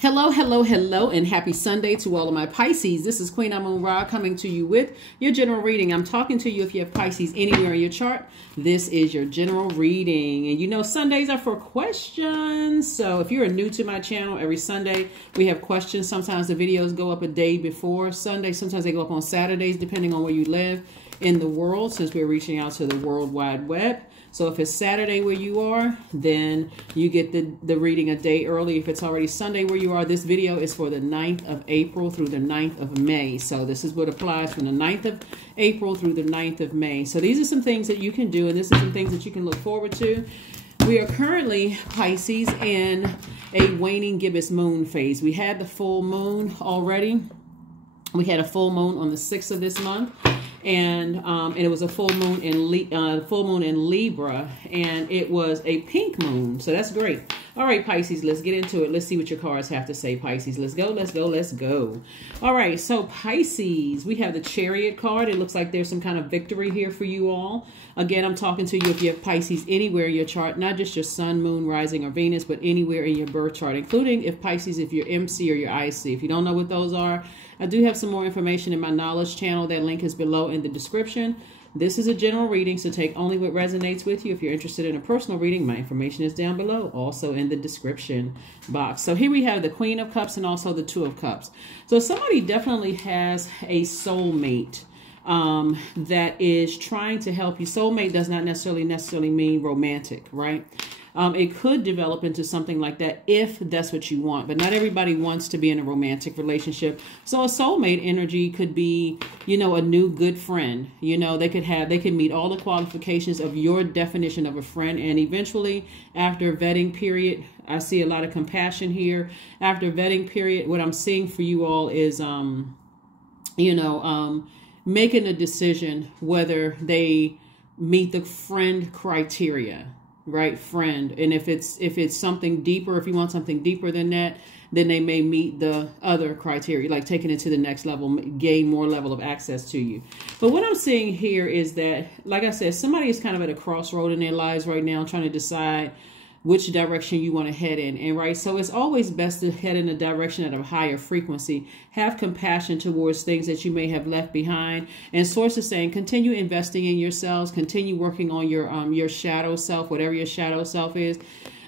Hello, hello, hello, and happy Sunday to all of my Pisces. This is Queen Amun-Ra coming to you with your general reading. I'm talking to you if you have Pisces anywhere in your chart. This is your general reading. And you know, Sundays are for questions. So if you're new to my channel, every Sunday we have questions. Sometimes the videos go up a day before Sunday. Sometimes they go up on Saturdays, depending on where you live in the world, since we're reaching out to the World Wide Web. So if it's Saturday where you are, then you get the reading a day early. If it's already Sunday where you are, this video is for the 9th of April through the 9th of May. So this is what applies from the 9th of April through the 9th of May. So these are some things that you can do, and this is some things that you can look forward to. We are currently, Pisces, in a waning gibbous moon phase. We had the full moon already. We had a full moon on the 6th of this month. And it was a full moon in Libra, and it was a pink moon. So that's great. All right, Pisces, let's get into it. Let's see what your cards have to say, Pisces. Let's go, let's go, let's go. All right, so Pisces, we have the Chariot card. It looks like there's some kind of victory here for you all. Again, I'm talking to you if you have Pisces anywhere in your chart, not just your sun, moon, rising, or Venus, but anywhere in your birth chart, including if Pisces, if you're MC or your IC. If you don't know what those are, I do have some more information in my knowledge channel. That link is below in the description. This is a general reading, so take only what resonates with you. If you're interested in a personal reading, my information is down below, also in the description box. So here we have the Queen of Cups and also the Two of Cups. So somebody definitely has a soulmate that is trying to help you. Soulmate does not necessarily mean romantic, right? It could develop into something like that if that's what you want, but not everybody wants to be in a romantic relationship. So a soulmate energy could be, you know, a new good friend. You know, they could meet all the qualifications of your definition of a friend. And eventually, after vetting period, I see a lot of compassion here. After vetting period, what I'm seeing for you all is, making a decision whether they meet the friend criteria. Right, friend. And if it's something deeper, if you want something deeper than that, then they may meet the other criteria, like taking it to the next level, gain more level of access to you. But what I'm seeing here is that, like I said, somebody is kind of at a crossroad in their lives right now, trying to decide which direction you want to head in. And right, so it's always best to head in a direction at a higher frequency. Have compassion towards things that you may have left behind. And Source is saying, continue investing in yourselves, continue working on your shadow self, whatever your shadow self is.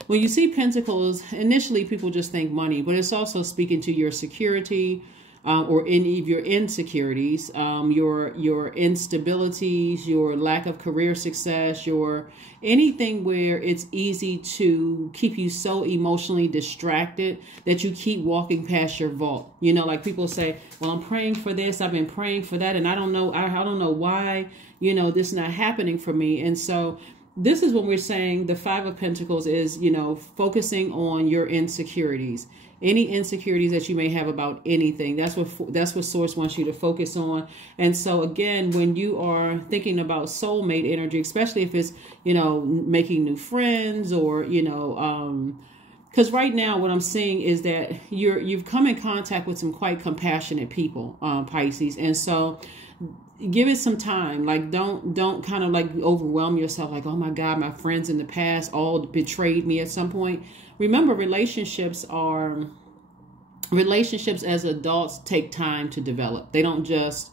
When you see Pentacles, initially people just think money, but it's also speaking to your security, or any of your insecurities, your instabilities, your lack of career success, your anything where it's easy to keep you so emotionally distracted that you keep walking past your vault. You know, like people say, well, I'm praying for this, I've been praying for that, and I don't know why, you know, this is not happening for me. And so this is when we're saying the Five of Pentacles is, you know, focusing on your insecurities. Any insecurities that you may have about anything, that's what Source wants you to focus on. And so again, when you are thinking about soulmate energy, especially if it's, you know, making new friends or, you know, because right now what I'm seeing is that you've come in contact with some quite compassionate people, Pisces. And so give it some time. Like don't kind of like overwhelm yourself like, oh my God, my friends in the past all betrayed me at some point. Remember, relationships as adults take time to develop. They don't just,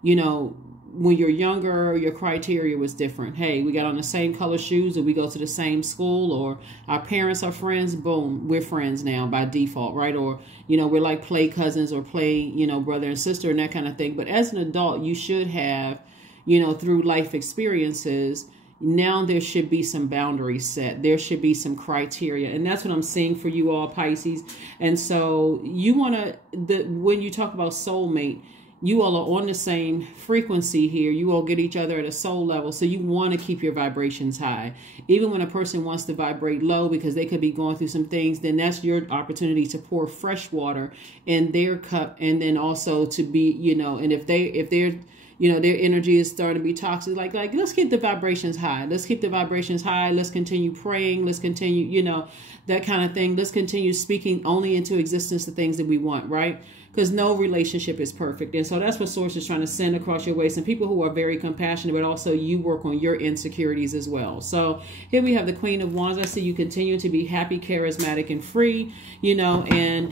you know, when you're younger, your criteria was different. Hey, we got on the same color shoes, or we go to the same school, or our parents are friends. Boom, we're friends now by default, right? Or, you know, we're like play cousins or play, you know, brother and sister and that kind of thing. But as an adult, you should have, you know, through life experiences, now there should be some boundaries set. There should be some criteria. And that's what I'm seeing for you all, Pisces. And so you want to, when you talk about soulmate, you all are on the same frequency here. You all get each other at a soul level. So you want to keep your vibrations high. Even when a person wants to vibrate low because they could be going through some things, then that's your opportunity to pour fresh water in their cup. And then also to be, you know, and if they're, you know, their energy is starting to be toxic. Like, let's keep the vibrations high. Let's keep the vibrations high. Let's continue praying. Let's continue, you know, that kind of thing. Let's continue speaking only into existence the things that we want, right? because no relationship is perfect. And so that's what Source is trying to send across your way. Some people who are very compassionate, but also you work on your insecurities as well. So here we have the Queen of Wands. I see you continue to be happy, charismatic, and free, you know, and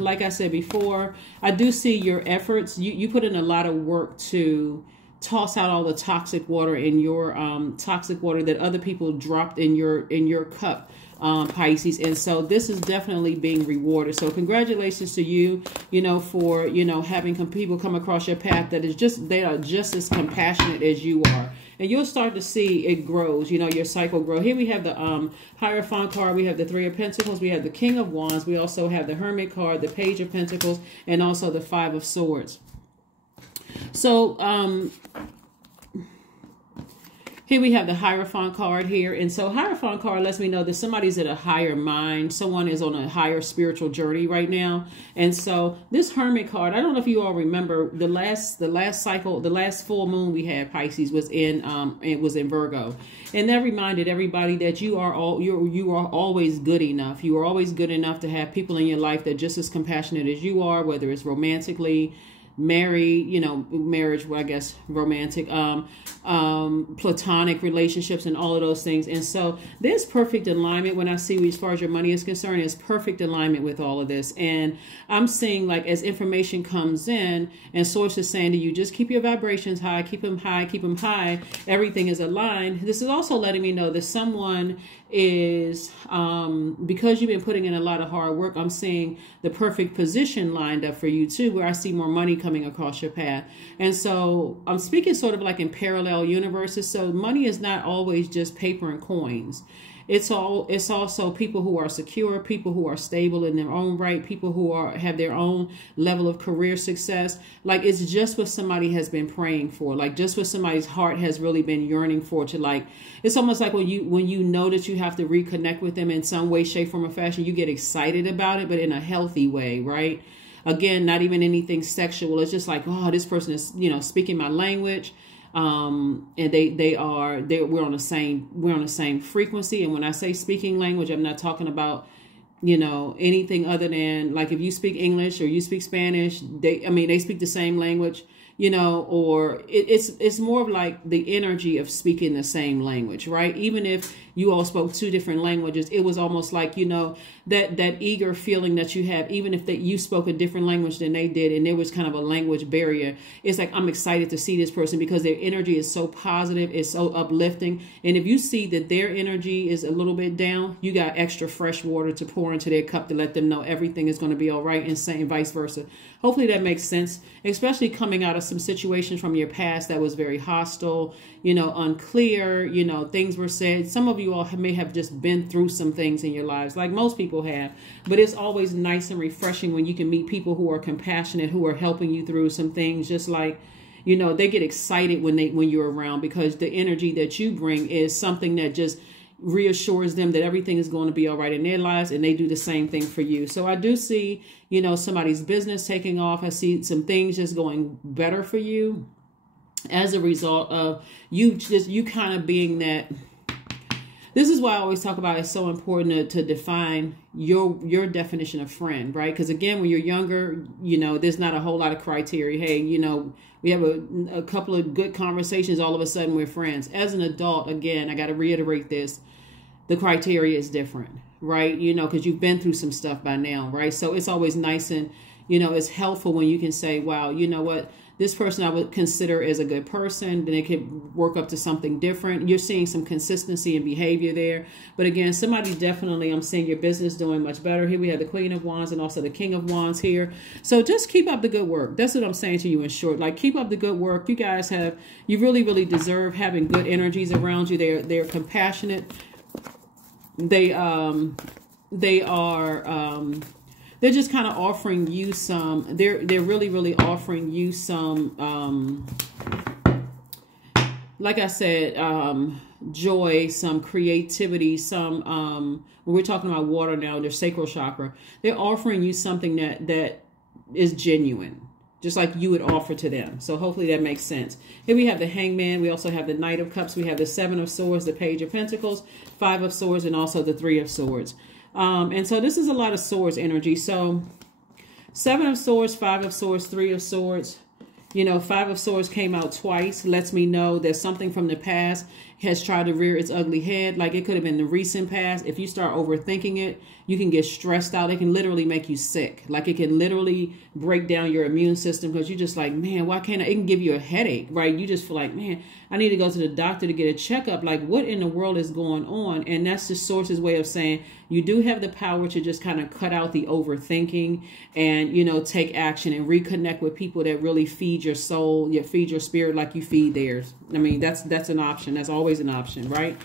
like I said before, I do see your efforts. You put in a lot of work to toss out all the toxic water in your toxic water that other people dropped in your cup, Pisces. And so this is definitely being rewarded. So congratulations to you, you know, for, you know, having people come across your path that is just, they are just as compassionate as you are. And you'll start to see it grows, you know, your cycle grow. Here we have the Hierophant card. We have the Three of Pentacles. We have the King of Wands. We also have the Hermit card, the Page of Pentacles, and also the Five of Swords. So, here we have the Hierophant card here. And so Hierophant card lets me know that somebody's at a higher mind. Someone is on a higher spiritual journey right now. And so this Hermit card, I don't know if you all remember the last cycle, the last full moon we had, Pisces, was in Virgo. And that reminded everybody that you are always good enough. You are always good enough to have people in your life that are just as compassionate as you are, whether it's romantically, married, you know, marriage, well, I guess romantic, platonic relationships, and all of those things. And so there's perfect alignment when I see, as far as your money is concerned, is perfect alignment with all of this. And I'm seeing, like, as information comes in and Source is saying to you, just keep your vibrations high, keep them high, keep them high. Everything is aligned. This is also letting me know that someone is, because you've been putting in a lot of hard work, I'm seeing the perfect position lined up for you too, where I see more money coming across your path. And so I'm speaking sort of like in parallel universes. So money is not always just paper and coins. It's also people who are secure, people who are stable in their own right, people who have their own level of career success. Like, it's just what somebody has been praying for, like just what somebody's heart has really been yearning for, to, like, it's almost like when you know that you have to reconnect with them in some way, shape, form, or fashion, you get excited about it, but in a healthy way, right? Again, not even anything sexual. It's just like, oh, this person is, you know, speaking my language. And we're on the same frequency. And when I say speaking language, I'm not talking about, you know, anything other than, like, if you speak English or you speak Spanish, they speak the same language, you know, or it's more of like the energy of speaking the same language, right? Even if you all spoke two different languages, it was almost like, you know, that eager feeling that you have, even if you spoke a different language than they did, and there was kind of a language barrier. It's like, I'm excited to see this person because their energy is so positive, it's so uplifting. And if you see that their energy is a little bit down, you got extra fresh water to pour into their cup to let them know everything is going to be all right, and same vice versa. Hopefully that makes sense, especially coming out of some situations from your past that was very hostile, you know, unclear, you know, things were said. Some of you all may have just been through some things in your lives, like most people have, but it's always nice and refreshing when you can meet people who are compassionate, who are helping you through some things. Just like, you know, they get excited when you're around, because the energy that you bring is something that just reassures them that everything is going to be all right in their lives, and they do the same thing for you. So I do see, you know, somebody's business taking off. I see some things just going better for you as a result of you kind of being that. This is why I always talk about it's so important to define your definition of friend, right? Because again, when you're younger, you know, there's not a whole lot of criteria. Hey, you know, we have a couple of good conversations, all of a sudden we're friends. As an adult, again, I got to reiterate this, the criteria is different, right? You know, because you've been through some stuff by now, right? So it's always nice and, you know, it's helpful when you can say, wow, you know what? This person I would consider as a good person, then it could work up to something different. You're seeing some consistency in behavior there. But again, somebody definitely, I'm seeing your business doing much better. Here we have the Queen of Wands and also the King of Wands here. So just keep up the good work. That's what I'm saying to you in short. Like, keep up the good work. You guys you really, really deserve having good energies around you. They're compassionate. They're just kind of offering you some, they're really, really offering you some, like I said, joy, some creativity, some, when we're talking about water now, their sacral chakra, they're offering you something that is genuine, just like you would offer to them. So hopefully that makes sense. Here we have the Hangman. We also have the Knight of Cups. We have the Seven of Swords, the Page of Pentacles, Five of Swords, and also the Three of Swords. And so this is a lot of swords energy. So Seven of Swords, Five of Swords, Three of Swords. You know, Five of Swords came out twice. Lets me know that something from the past has tried to rear its ugly head. Like it could have been the recent past. If you start overthinking it, you can get stressed out. It can literally make you sick. Like it can literally break down your immune system because you're just like, man, why can't I? It can give you a headache, right? You just feel like, man, I need to go to the doctor to get a checkup. Like what in the world is going on? And that's the source's way of saying you do have the power to just kind of cut out the overthinking and, you know, take action and reconnect with people that really feed your soul, feed your spirit like you feed theirs. I mean, that's an option. That's always an option, right?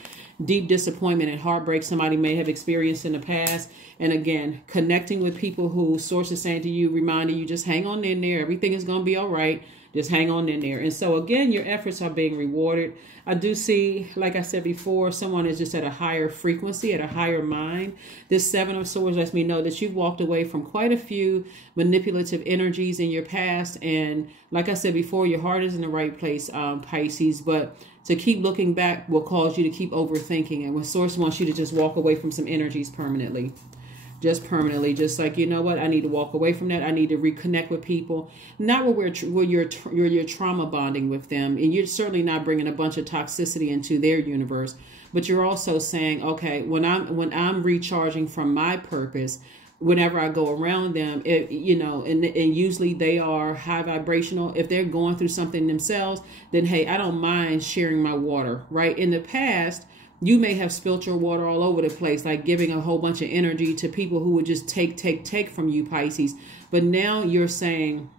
Deep disappointment and heartbreak somebody may have experienced in the past. And again, connecting with people who source is saying to you, reminding you, just hang on in there. Everything is going to be all right. Just hang on in there. And so again, your efforts are being rewarded. I do see, like I said before, someone is just at a higher frequency, at a higher mind. This Seven of Swords lets me know that you've walked away from quite a few manipulative energies in your past. And like I said before, your heart is in the right place, Pisces. But to keep looking back will cause you to keep overthinking. And when Source wants you to just walk away from some energies permanently. Just permanently, just like, you know what, I need to walk away from that. I need to reconnect with people, not where you're trauma bonding with them. And you're certainly not bringing a bunch of toxicity into their universe, but you're also saying, okay, when I'm recharging from my purpose, whenever I go around them, you know, and usually they are high vibrational. If they're going through something themselves, then, hey, I don't mind sharing my water, right? In the past, you may have spilt your water all over the place, like giving a whole bunch of energy to people who would just take from you, Pisces. But now you're saying,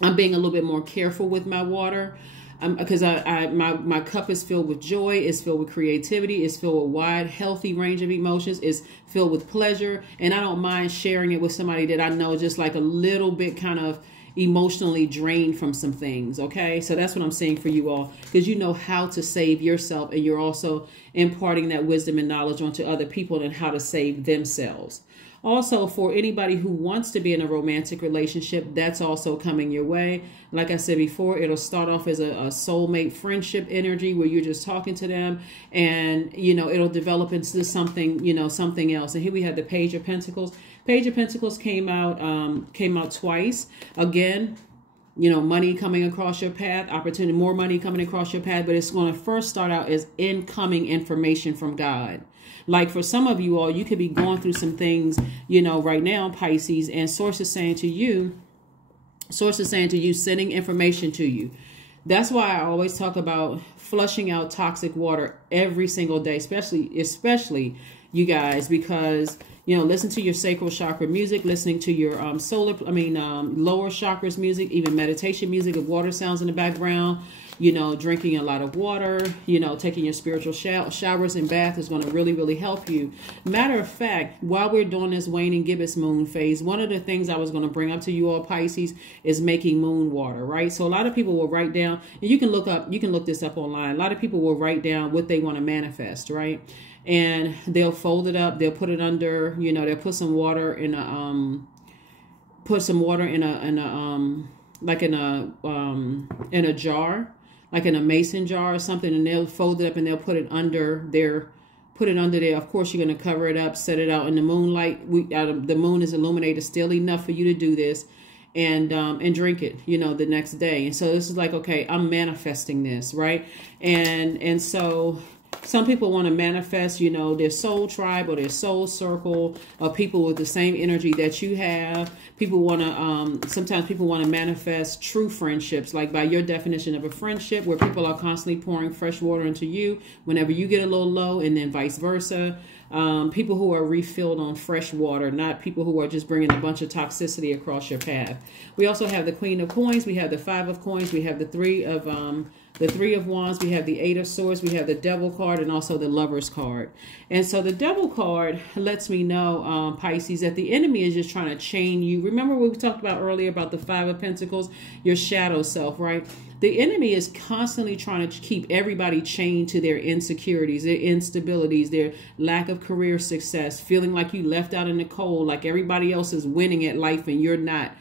I'm being a little bit more careful with my water because my cup is filled with joy, it's filled with creativity, it's filled with wide, healthy range of emotions, it's filled with pleasure. And I don't mind sharing it with somebody that I know just like a little bit kind of emotionally drained from some things. Okay, so that's what I'm saying for you all, because you know how to save yourself, and you're also imparting that wisdom and knowledge onto other people and how to save themselves. Also, for anybody who wants to be in a romantic relationship, that's also coming your way. Like I said before, it'll start off as a soulmate friendship energy where you're just talking to them, and you know, it'll develop into something, you know, something else. And here we have the Page of Pentacles. Page of Pentacles came out twice. Again, you know, money coming across your path, opportunity, more money coming across your path, but it's going to first start out as incoming information from God. Like for some of you all, you could be going through some things, you know, right now, Pisces, and Source is saying to you, sending information to you. That's why I always talk about flushing out toxic water every single day, especially you guys, because, you know, listen to your sacral chakra music, listening to your lower chakras music, even meditation music of water sounds in the background, you know, drinking a lot of water, you know, taking your spiritual showers and bath is going to really, really help you. Matter of fact, while we're doing this waning gibbous moon phase, one of the things I was going to bring up to you all, Pisces, is making moon water, right? So a lot of people will write down, and you can look this up online. A lot of people will write down what they want to manifest, right? And they'll fold it up. They'll put it under, you know, they'll put some water in a, in a jar, like in a mason jar or something, and they'll fold it up and they'll put it under there. Of course, you're going to cover it up, set it out in the moonlight. The moon is illuminated still enough for you to do this, and drink it, you know, the next day. And so this is like, okay, I'm manifesting this, right? And so some people want to manifest, you know, their soul tribe or their soul circle of people with the same energy that you have. People want to, sometimes people want to manifest true friendships, like by your definition of a friendship, where people are constantly pouring fresh water into you whenever you get a little low, and then vice versa. People who are refilled on fresh water, not people who are just bringing a bunch of toxicity across your path. We also have the Queen of Coins. We have the Five of Coins. We have the Three of Wands. We have the Eight of Swords. We have the Devil card, and also the Lover's card. And so the Devil card lets me know, Pisces, that the enemy is just trying to chain you. Remember what we talked about earlier about the Five of Pentacles, your shadow self, right? The enemy is constantly trying to keep everybody chained to their insecurities, their instabilities, their lack of career success, feeling like you left out in the cold, like everybody else is winning at life and you're not.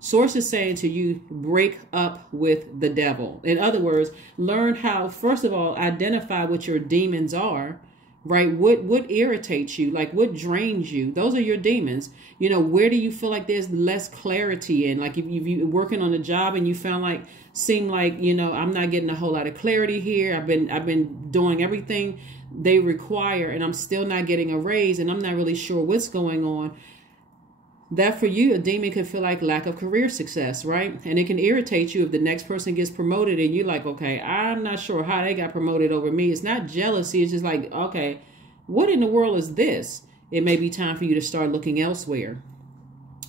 Source is saying to you, break up with the devil. In other words, learn how, first of all, identify what your demons are, right? What irritates you? Like what drains you? Those are your demons. You know, where do you feel like there's less clarity in? Like if you're working on a job and you seem like, you know, I'm not getting a whole lot of clarity here. I've been doing everything they require and I'm still not getting a raise and I'm not really sure what's going on. That for you, a demon could feel like lack of career success, right? And it can irritate you if the next person gets promoted and you're like, okay, I'm not sure how they got promoted over me. It's not jealousy. It's just like, okay, what in the world is this? It may be time for you to start looking elsewhere.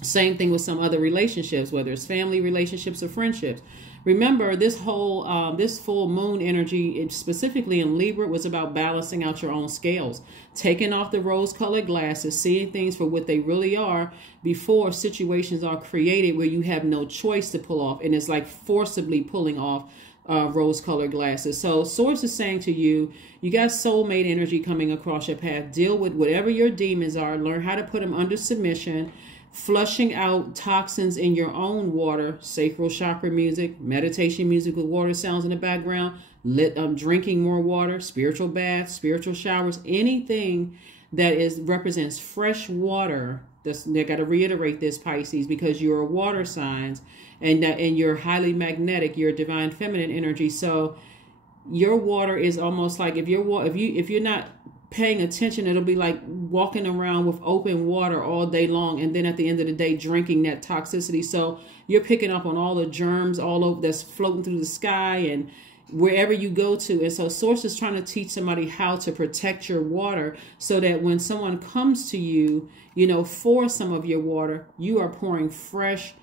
Same thing with some other relationships, whether it's family relationships or friendships. Remember, this whole this full moon energy, specifically in Libra, was about balancing out your own scales, taking off the rose-colored glasses, seeing things for what they really are before situations are created where you have no choice to pull off, and it's like forcibly pulling off rose-colored glasses. So Source is saying to you, you got soulmate energy coming across your path. Deal with whatever your demons are. Learn how to put them under submission. Flushing out toxins in your own water, sacral chakra music, meditation music with water sounds in the background, drinking more water, spiritual baths, spiritual showers, anything that represents fresh water. They got to reiterate this, Pisces, because you're water signs and you're highly magnetic. You're divine feminine energy. So your water is almost like if you're not paying attention, it'll be like walking around with open water all day long, and then at the end of the day drinking that toxicity. So you're picking up on all the germs all over that's floating through the sky and wherever you go to. And so Source is trying to teach somebody how to protect your water so that when someone comes to you, you know, for some of your water, you are pouring fresh,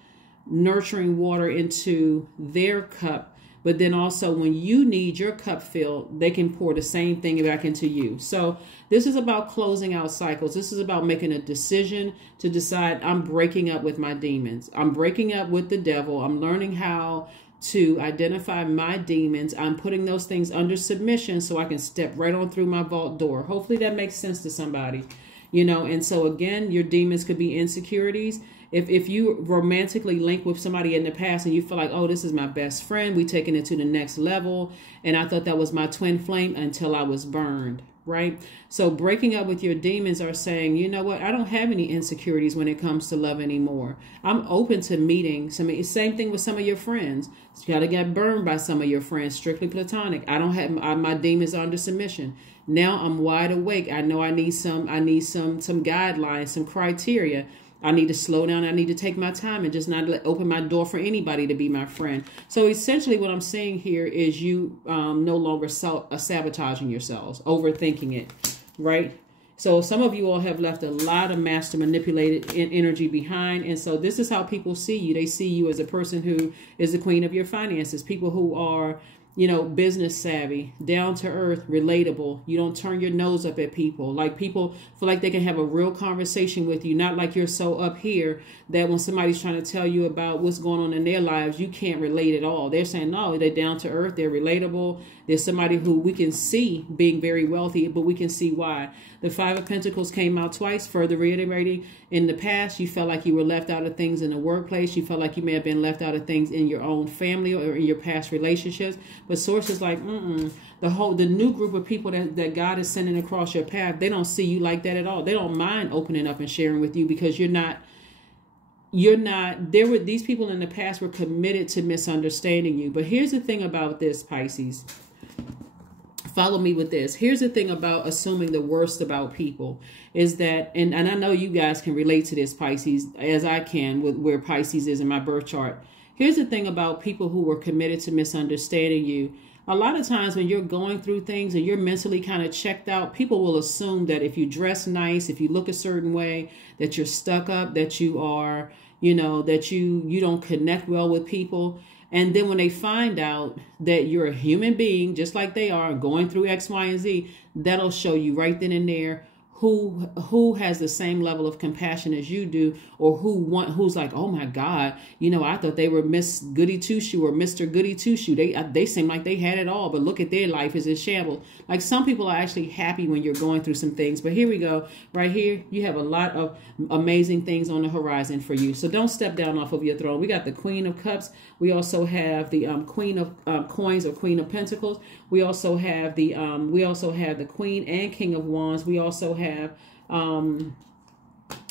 nurturing water into their cup. But then also when you need your cup filled, they can pour the same thing back into you. So this is about closing out cycles. This is about making a decision to decide I'm breaking up with my demons. I'm breaking up with the devil. I'm learning how to identify my demons. I'm putting those things under submission so I can step right on through my vault door. Hopefully that makes sense to somebody, you know. And so again, your demons could be insecurities. If you romantically link with somebody in the past and you feel like, oh, this is my best friend, we taking it to the next level, and I thought that was my twin flame until I was burned, right? So breaking up with your demons are saying, you know what, I don't have any insecurities when it comes to love anymore. I'm open to meeting same thing with some of your friends. You gotta get burned by some of your friends, strictly platonic. I don't have my demons are under submission. Now I'm wide awake. I know I need some guidelines, some criteria. I need to slow down. I need to take my time and just not open my door for anybody to be my friend. So essentially what I'm saying here is you no longer sabotaging yourselves, overthinking it, right? So some of you all have left a lot of master manipulated energy behind. And so this is how people see you. They see you as a person who is the queen of your finances, people who are, you know, business savvy, down to earth, relatable. You don't turn your nose up at people. Like people feel like they can have a real conversation with you, not like you're so up here that when somebody's trying to tell you about what's going on in their lives, you can't relate at all. They're saying, no, they're down to earth, they're relatable. There's somebody who we can see being very wealthy, but we can see why. The Five of Pentacles came out twice, further reiterating in the past, you felt like you were left out of things in the workplace. You felt like you may have been left out of things in your own family or in your past relationships. But Source is like, the new group of people that God is sending across your path, they don't see you like that at all. They don't mind opening up and sharing with you because these people in the past were committed to misunderstanding you. But here's the thing about this, Pisces. Follow me with this. Here's the thing about assuming the worst about people is that, and I know you guys can relate to this, Pisces, as I can with where Pisces is in my birth chart. Here's the thing about people who were committed to misunderstanding you. A lot of times when you're going through things and you're mentally kind of checked out, people will assume that if you dress nice, if you look a certain way, that you're stuck up, that you are, you know, that you don't connect well with people. And then when they find out that you're a human being, just like they are, going through X, Y, and Z, that'll show you right then and there who has the same level of compassion as you do, or who's like, oh my God, you know, I thought they were Miss Goody Two Shoe or Mr. Goody Two Shoe. They seem like they had it all, but look at their life is in shambles. Like, some people are actually happy when you're going through some things. But here we go, right here, you have a lot of amazing things on the horizon for you. So don't step down off of your throne. We got the Queen of Cups. We also have the Queen of Coins or Queen of Pentacles. We also have the Queen and King of Wands. We also have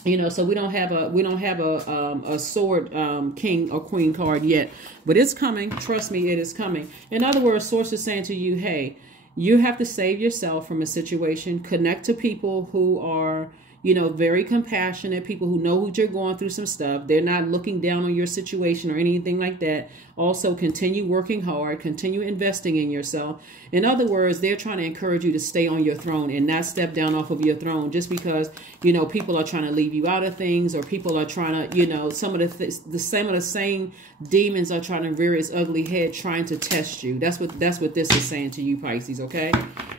you know, so we don't have a sword king or queen card yet, but it's coming. Trust me, it is coming. In other words, Source is saying to you, hey, you have to save yourself from a situation. Connect to people who are, you know, very compassionate, people who know you're going through some stuff. They're not looking down on your situation or anything like that. Also, continue working hard, continue investing in yourself. In other words, they're trying to encourage you to stay on your throne and not step down off of your throne just because, you know, people are trying to leave you out of things, or people are trying to, you know, some of the same demons are trying to rear its ugly head, trying to test you. That's what this is saying to you, Pisces, okay?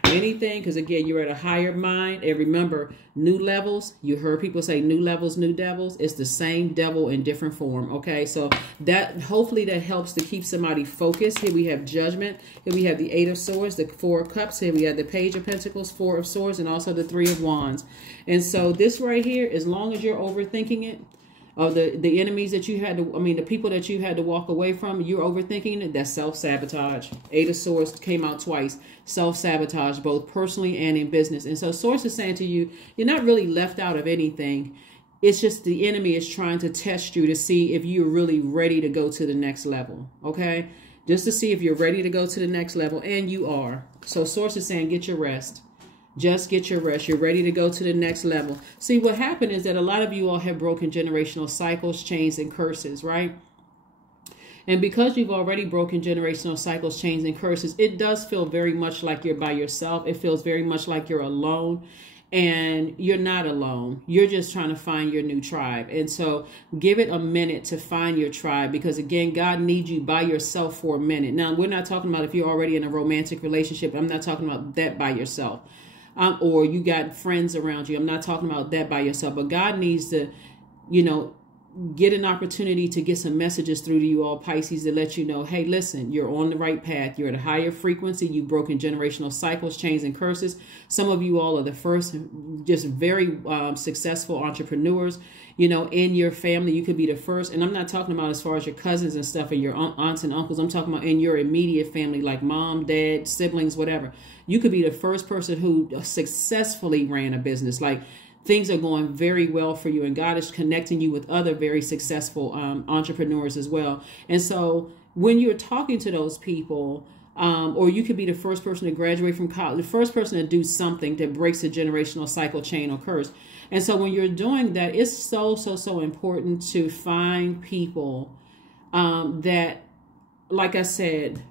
Anything, because again, you're at a higher mind. And remember, new levels, you heard people say new levels, new devils. It's the same devil in different form, okay? So that, hopefully that helps to keep somebody focused. Here we have Judgment. Here we have the Eight of Swords, the Four of Cups. Here we have the Page of Pentacles, Four of Swords, and also the Three of Wands. And so this right here, as long as you're overthinking it, of the enemies that you had to, I mean, the people that you had to walk away from, you're overthinking it, that's self-sabotage. Eight of Swords came out twice. Self-sabotage, both personally and in business. And so Source is saying to you, you're not really left out of anything. It's just the enemy is trying to test you to see if you're really ready to go to the next level, okay? Just to see if you're ready to go to the next level, and you are. So Source is saying, get your rest. Just get your rest. You're ready to go to the next level. See, what happened is that a lot of you all have broken generational cycles, chains, and curses, right? And because you've already broken generational cycles, chains, and curses, it does feel very much like you're by yourself. It feels very much like you're alone. And you're not alone. You're just trying to find your new tribe. And so give it a minute to find your tribe, because again, God needs you by yourself for a minute. Now, we're not talking about if you're already in a romantic relationship. I'm not talking about that by yourself. Or you got friends around you. I'm not talking about that by yourself. But God needs to, you know, get an opportunity to get some messages through to you all, Pisces, to let you know, hey, listen, you're on the right path. You're at a higher frequency. You've broken generational cycles, chains, and curses. Some of you all are the first, just very successful entrepreneurs, you know, in your family. You could be the first. And I'm not talking about as far as your cousins and stuff and your aunts and uncles. I'm talking about in your immediate family, like mom, dad, siblings, whatever. You could be the first person who successfully ran a business. Like, things are going very well for you, and God is connecting you with other very successful entrepreneurs as well. And so when you're talking to those people, or you could be the first person to graduate from college, the first person to do something that breaks a generational cycle, chain, or curse. And so when you're doing that, it's so important to find people that, like I said,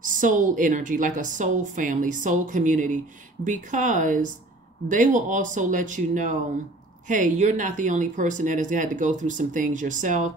soul energy, like a soul family, soul community, because they will also let you know, hey, you're not the only person that has had to go through some things yourself.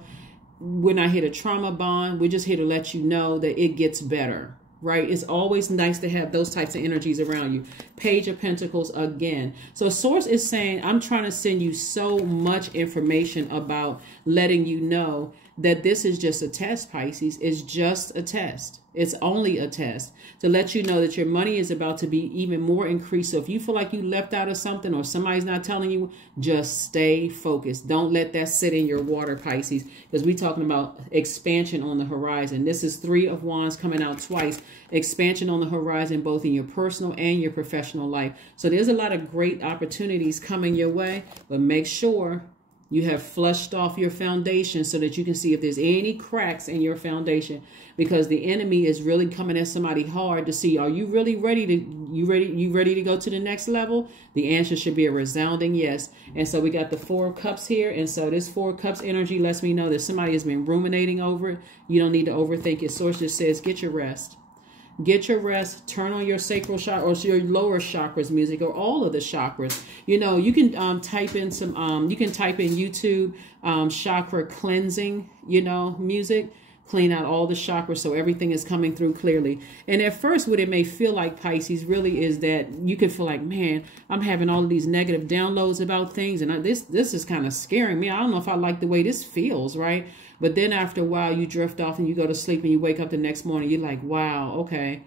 We're not here to trauma bond. We're just here to let you know that it gets better, right? It's always nice to have those types of energies around you. Page of Pentacles again. So Source is saying, I'm trying to send you so much information about letting you know that this is just a test, Pisces. It's just a test. It's only a test to let you know that your money is about to be even more increased. So if you feel like you left out of something or somebody's not telling you, just stay focused. Don't let that sit in your water, Pisces, because we're talking about expansion on the horizon. This is Three of Wands coming out twice. Expansion on the horizon, both in your personal and your professional life. So there's a lot of great opportunities coming your way, but make sure you have flushed off your foundation so that you can see if there's any cracks in your foundation, because the enemy is really coming at somebody hard to see, are you really ready to go to the next level? The answer should be a resounding yes. And so we got the Four of Cups here. And so this Four of Cups energy lets me know that somebody has been ruminating over it. You don't need to overthink it. Source just says, get your rest. Get your rest, turn on your sacral chakra or your lower chakras music, or all of the chakras. You know, you can type in some, you can type in YouTube chakra cleansing, you know, music. clean out all the chakras so everything is coming through clearly. And at first, what it may feel like, Pisces, really is that you can feel like, man, I'm having all of these negative downloads about things, and this is kind of scaring me. I don't know if I like the way this feels, right? But then after a while, you drift off and you go to sleep and you wake up the next morning. You're like, wow, okay.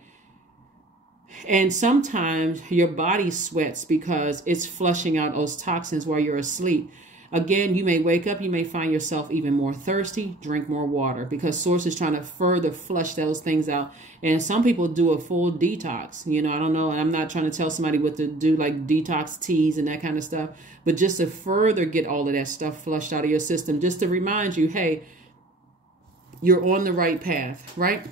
And sometimes your body sweats because it's flushing out those toxins while you're asleep. Again, you may wake up, you may find yourself even more thirsty, drink more water, because Source is trying to further flush those things out. And some people do a full detox. You know, I don't know. And I'm not trying to tell somebody what to do, like detox teas and that kind of stuff. But just to further get all of that stuff flushed out of your system, just to remind you, hey, you're on the right path, right?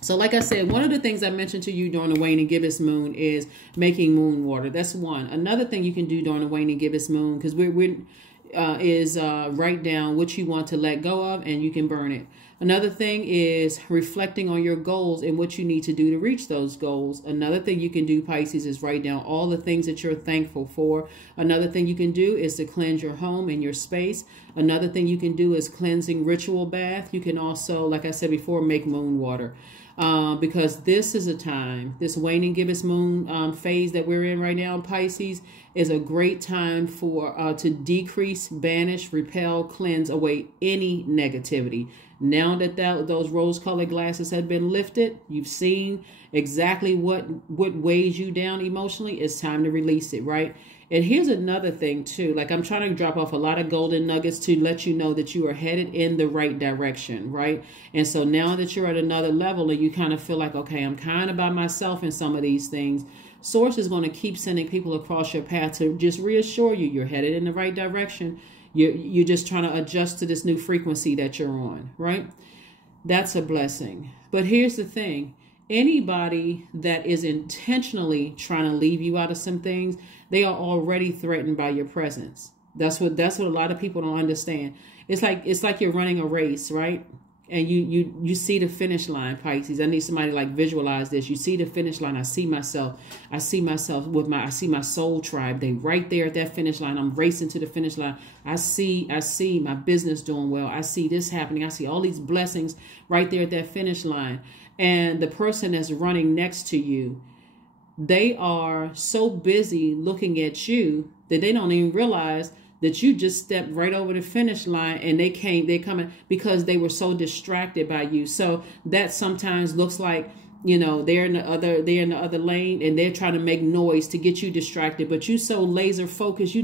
So like I said, one of the things I mentioned to you during the waning gibbous moon is making moon water. That's one. Another thing you can do during the waning gibbous moon, because write down what you want to let go of, and you can burn it. Another thing is reflecting on your goals and what you need to do to reach those goals. Another thing you can do, Pisces, is write down all the things that you're thankful for. Another thing you can do is to cleanse your home and your space. Another thing you can do is cleansing ritual bath. You can also, like I said before, make moon water. Because this is a time, this waning gibbous moon phase that we're in right now, Pisces, is a great time for to decrease, banish, repel, cleanse away any negativity. Now that those rose-colored glasses have been lifted, you've seen exactly what weighs you down emotionally. It's time to release it, right? And here's another thing too, like I'm trying to drop off a lot of golden nuggets to let you know that you are headed in the right direction, right? And so now that you're at another level and you kind of feel like, okay, I'm kind of by myself in some of these things, Source is going to keep sending people across your path to just reassure you you're headed in the right direction. You're just trying to adjust to this new frequency that you're on, right? That's a blessing. But here's the thing. Anybody that is intentionally trying to leave you out of some things, they are already threatened by your presence. That's what a lot of people don't understand. It's like you're running a race, right? And you see the finish line, Pisces. I need somebody to like visualize this. You see the finish line. I see myself with I see my soul tribe. They right there at that finish line. I'm racing to the finish line. I see my business doing well. I see this happening. I see all these blessings right there at that finish line. And the person that's running next to you, they are so busy looking at you that they don't even realize that you just stepped right over the finish line, and they're coming because they were so distracted by you. So that sometimes looks like, you know, they're in the other lane and they're trying to make noise to get you distracted, but you so laser focused,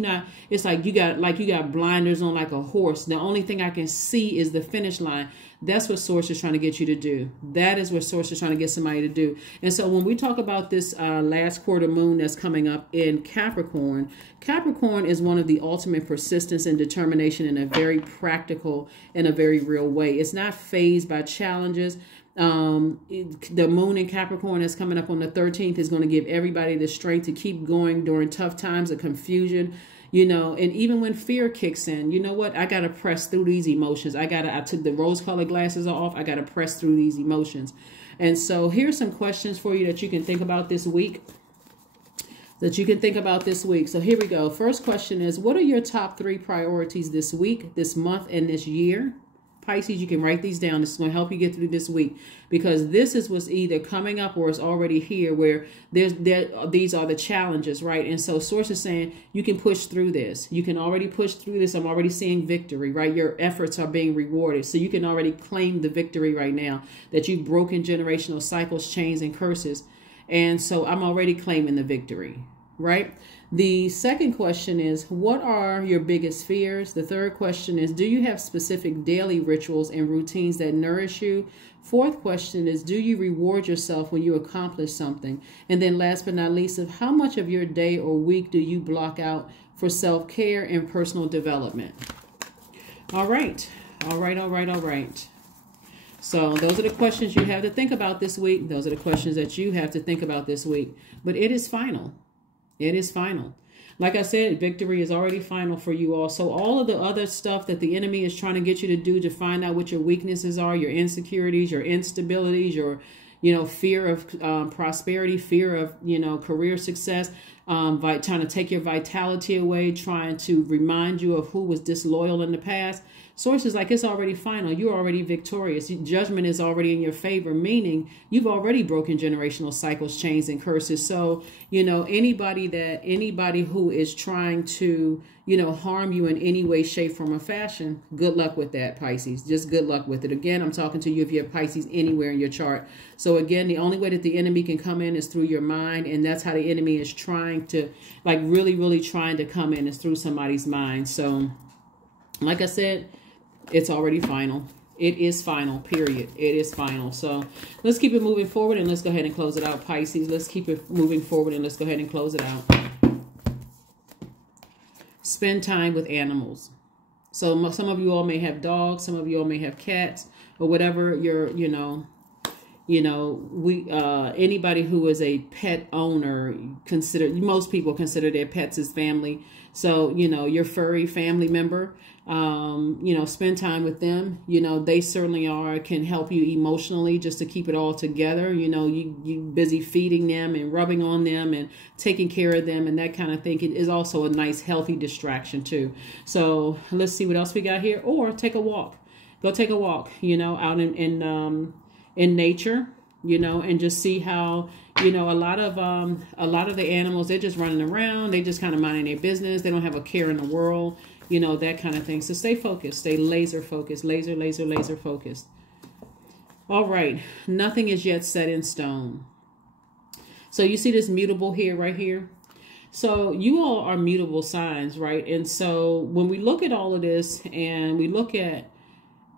it's like you got blinders on like a horse. The only thing I can see is the finish line. That's what Source is trying to get you to do. That is what Source is trying to get somebody to do. And so when we talk about this last quarter moon that's coming up in Capricorn, Capricorn is one of the ultimate persistence and determination in a very practical and a very real way. It's not fazed by challenges. The moon in Capricorn that's coming up on the 13th is going to give everybody the strength to keep going during tough times of confusion. You know, and even when fear kicks in, you know what? I got to press through these emotions. I took the rose-colored glasses off. I got to press through these emotions. And so here's some questions for you that you can think about this week. So here we go. First question is, what are your top 3 priorities this week, this month, and this year? Pisces, you can write these down. This is going to help you get through this week, because this is what's either coming up or it's already here, where these are the challenges, right? And so Source is saying you can push through this. You can already push through this. I'm already seeing victory, right? Your efforts are being rewarded. So you can already claim the victory right now, that you've broken generational cycles, chains, and curses. And so I'm already claiming the victory, right? The second question is, what are your biggest fears? The third question is, do you have specific daily rituals and routines that nourish you? Fourth question is, do you reward yourself when you accomplish something? And then last but not least, how much of your day or week do you block out for self-care and personal development? All right. So those are the questions you have to think about this week. Those are the questions that you have to think about this week. But it is final. It is final. Like I said, victory is already final for you all. So all of the other stuff that the enemy is trying to get you to do to find out what your weaknesses are, your insecurities, your instabilities, your, fear of prosperity, fear of, career success, trying to take your vitality away, trying to remind you of who was disloyal in the past. Source is like, it's already final. You're already victorious. Judgment is already in your favor, meaning you've already broken generational cycles, chains, and curses. So, you know, anybody who is trying to, you know, harm you in any way, shape, form, or fashion, good luck with that, Pisces. Just good luck with it. Again, I'm talking to you if you have Pisces anywhere in your chart. So again, the only way that the enemy can come in is through your mind. And that's how the enemy is trying to, like, really, really trying to come in, is through somebody's mind. So like I said, it's already final. It is final, period. It is final. So let's keep it moving forward, and let's go ahead and close it out, Pisces. Let's keep it moving forward, and let's go ahead and close it out. Spend time with animals. So some of you all may have dogs, some of you all may have cats, or whatever your, anybody who is a pet owner, most people consider their pets as family. So, you know, your furry family member, spend time with them. You know, they certainly can help you emotionally, just to keep it all together. You know, you busy feeding them and rubbing on them and taking care of them and that kind of thing. It is also a nice, healthy distraction too. So let's see what else we got here. Or take a walk. Go take a walk, you know, out in nature, you know, and just see how, you know, a lot of the animals, they're just running around. They just kind of minding their business. They don't have a care in the world, you know, that kind of thing. So stay focused, stay laser focused, laser focused. All right. Nothing is yet set in stone. So you see this mutable here, right here. So you all are mutable signs, right? And so when we look at all of this and we look at,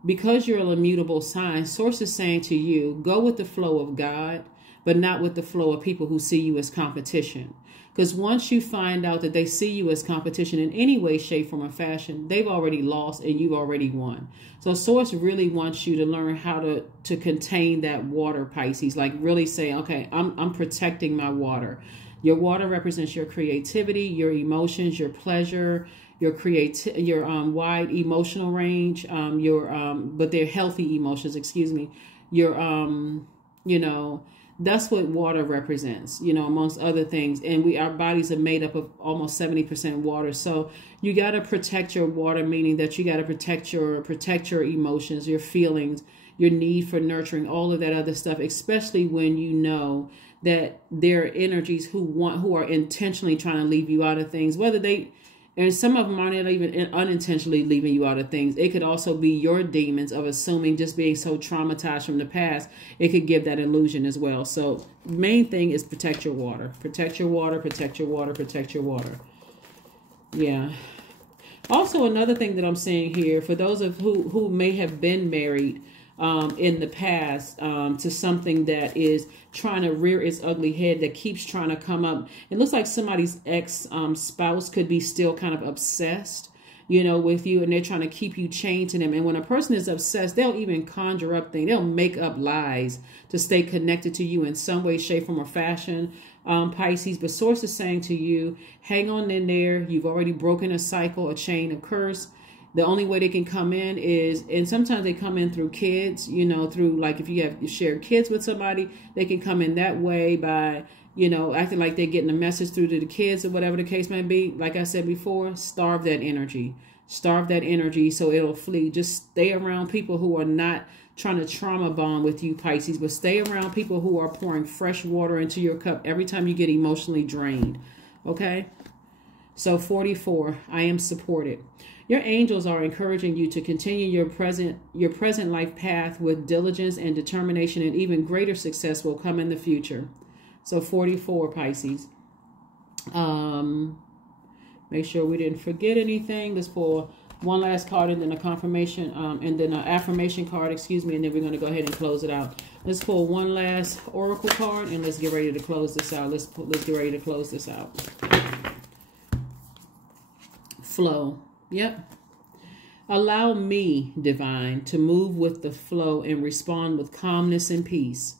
because you're an immutable sign, Source is saying to you, go with the flow of God, but not with the flow of people who see you as competition. Because once you find out that they see you as competition in any way, shape, form, or fashion, they've already lost and you've already won. So Source really wants you to learn how to contain that water, Pisces. Like really say, okay, I'm protecting my water. Your water represents your creativity, your emotions, your pleasure, your wide emotional range, but they're healthy emotions, excuse me. That's what water represents, you know, amongst other things. And our bodies are made up of almost 70% water. So you got to protect your water, meaning that you got to protect your emotions, your feelings, your need for nurturing, all of that other stuff, especially when you know that there are energies who are intentionally trying to leave you out of things, and some of them are not even unintentionally leaving you out of things. It could also be your demons of assuming, just being so traumatized from the past. It could give that illusion as well. So main thing is protect your water. Protect your water, protect your water, protect your water. Yeah. Also, another thing that I'm seeing here, for those of who may have been married in the past to something that is trying to rear its ugly head, that keeps trying to come up. It looks like somebody's spouse could be still kind of obsessed, you know, with you, and they're trying to keep you chained to them. And when a person is obsessed, they'll even conjure up things. They'll make up lies to stay connected to you in some way, shape, form, or fashion, Pisces. But Source is saying to you, hang on in there. You've already broken a cycle, a chain, a curse. The only way they can come in is, and sometimes they come in through kids, you know, through, like, if you have shared kids with somebody, they can come in that way by, you know, acting like they're getting a message through to the kids or whatever the case may be. Like I said before, starve that energy. Starve that energy so it'll flee. Just stay around people who are not trying to trauma bond with you, Pisces, but stay around people who are pouring fresh water into your cup every time you get emotionally drained. Okay? So 44, I am supported. Your angels are encouraging you to continue your present life path with diligence and determination, and even greater success will come in the future. So 44, Pisces. Make sure we didn't forget anything. Let's pull one last card and then a confirmation, and then an affirmation card, excuse me, and then we're going to go ahead and close it out. Let's pull one last oracle card and let's get ready to close this out. Let's get ready to close this out. Flow. Yep. Allow me, divine, to move with the flow and respond with calmness and peace.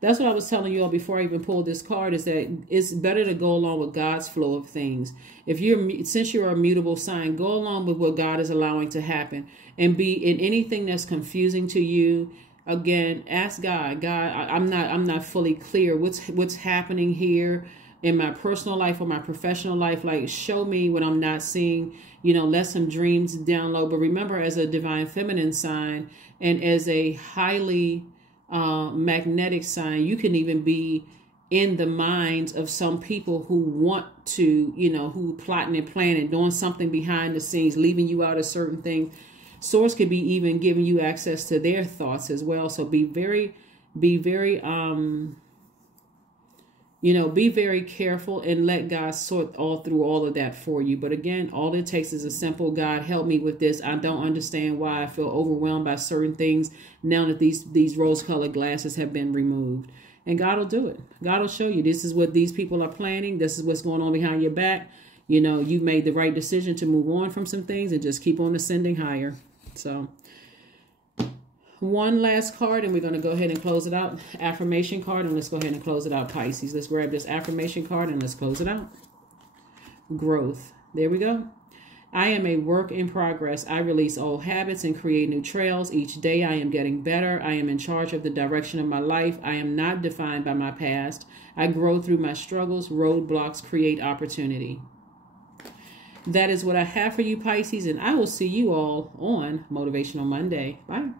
That's what I was telling you all before I even pulled this card, is that it's better to go along with God's flow of things. Since you're a mutable sign, go along with what God is allowing to happen, and be in anything that's confusing to you. Again, ask God, I'm not fully clear what's happening here. in my personal life or my professional life. Like, show me what I'm not seeing, you know, let some dreams download. But remember, as a divine feminine sign and as a highly magnetic sign, you can even be in the minds of some people who want to, you know, who plotting and planning, doing something behind the scenes, leaving you out of certain things. Source could be even giving you access to their thoughts as well. So be very, you know, be very careful and let God sort through all of that for you. But again, all it takes is a simple, God, help me with this. I don't understand why I feel overwhelmed by certain things now that these rose-colored glasses have been removed. And God will do it. God will show you this is what these people are planning. This is what's going on behind your back. You know, you made the right decision to move on from some things and just keep on ascending higher. So one last card, and we're going to go ahead and close it out. Affirmation card, and let's go ahead and close it out, Pisces. Let's grab this affirmation card and let's close it out. Growth. There we go. I am a work in progress. I release old habits and create new trails. Each day I am getting better. I am in charge of the direction of my life. I am not defined by my past. I grow through my struggles. Roadblocks create opportunity. That is what I have for you, Pisces, and I will see you all on Motivational Monday. Bye.